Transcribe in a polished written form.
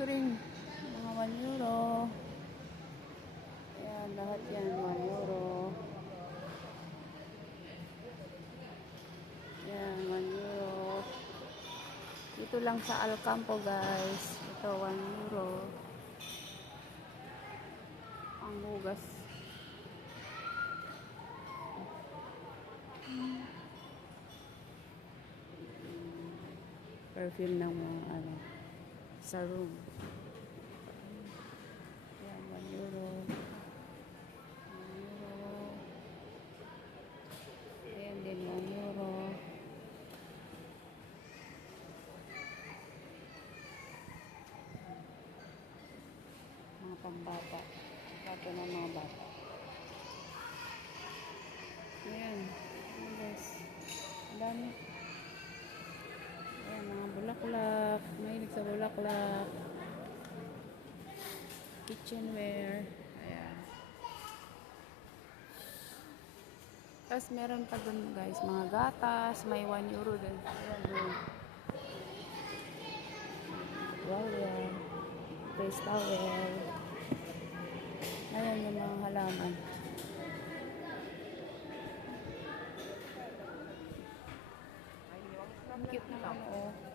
Ito rin, mga 1 euro. Ayan, lahat yan, 1 euro. Ayan, 1 euro. Dito lang sa Alcampo, guys. Ito, 1 euro. Ang hugas. Perfume ng mga ano, sa room. Ayan, 1 euro. 1 euro. Ayan din, 1 euro. Mga pambata. Bato ng mga bata. Ayan. Ayan, guys. Ang dami. Ayan, mga bulaklak. Mahilig sa bulaklak. Kitchenware. Ayan. Tapos meron pa dun, guys, mga gatas. May 1 euro din. Ayan dun. Royal. Face towel. Ayan yung mga halaman. Ang cute naman, oh.